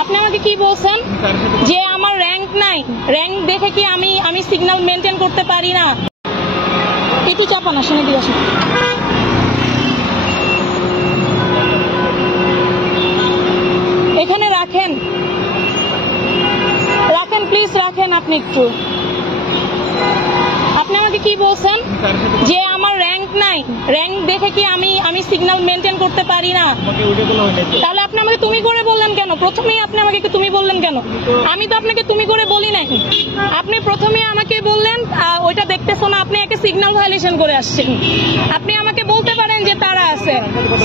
আপনি আমাকে কি বলছেন যে আমার র্যাঙ্ক নাই, র্যাঙ্ক দেখে কি আমি সিগন্যাল মেনটেন করতে পারি না? একটু চাপান, আসেন এদিকে আসেন। এখানে রাখেন, রাখেন প্লিজ, রাখেন। আপনি একটু, আপনি আমাকে কি বলছেন যে আমার র্যাঙ্ক নাই, র্যাঙ্ক দেখে কি আমি সিগন্যাল মেনটেন করতে পারি না? তাহলে আপনি আমাকে তুমি করে বললেন কেন? প্রথমেই আপনি আমাকে তুমি বললেন কেন? আমি তো আপনাকে তুমি করে বলি নাই। আপনি প্রথমে আমাকে বললেন ওইটা দেখতেছো না, আপনি একে সিগন্যাল ভায়োলেশন করে আসছেন। আপনি আমাকে বলতে পারেন যে তারা আছে,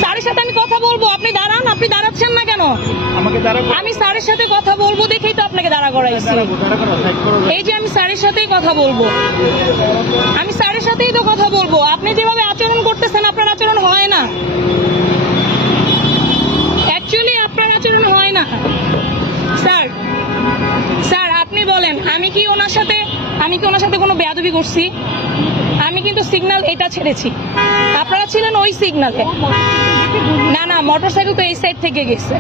স্যারের সাথে আমি কথা বলবো, আপনি দাঁড়ান। আপনি দাঁড়াচ্ছেন না কেন? আমি স্যারের সাথে কথা বলবো দেখেই তো আপনাকে দাঁড়া করাইছি। এই যে আমি স্যারের সাথেই কথা বলবো, আমি স্যারের সাথেই তো কথা বলবো। আপনি যেভাবে আচরণ করতেছেন, আপনার আচরণ হয় না, অ্যাকচুয়ালি আপনার আচরণ হয় না। স্যার, স্যার আপনি বলেন আমি কি ওনার সাথে কোনো বেয়াদবি করছি? আমি কিন্তু সিগন্যাল এটা ছেড়েছি, আপনারা ছিলেন ওই সিগন্যালে। না না, মোটরসাইকেল তো এই সাইড থেকে গেছে,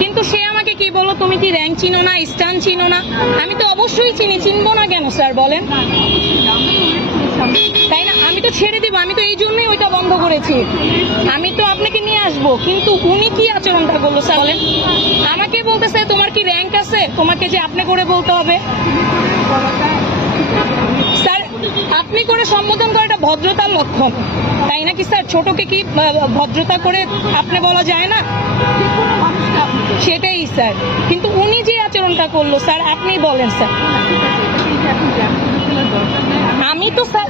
কিন্তু সে আমাকে কি বললো, তুমি কি র্যাঙ্ক চিনো না, স্ট্যান্ড চিনো না? আমি তো অবশ্যই চিনি, চিনবো না কেন স্যার বলেন? তাই না? আমি তো ছেড়ে দিব, আমি তো এই জন্যই ওইটা বন্ধ করেছি। আমি তো আপনাকে নিয়ে আসবো, কিন্তু উনি কি আচরণটা করলো স্যার বলেন? আমাকে বলতেছে তোমার কি র্যাঙ্ক আছে, তোমাকে যে আপনি করে বলতে হবে। স্যার আপনি করে সম্বোধন করাটা ভদ্রতার লক্ষণ, তাই নাকি স্যার? ছোটকে কি ভদ্রতা করে আপনি বলা যায় না? সেটাই স্যার, কিন্তু উনি যে আচরণটা করলো স্যার, আপনি বলেন স্যার। আমি তো স্যার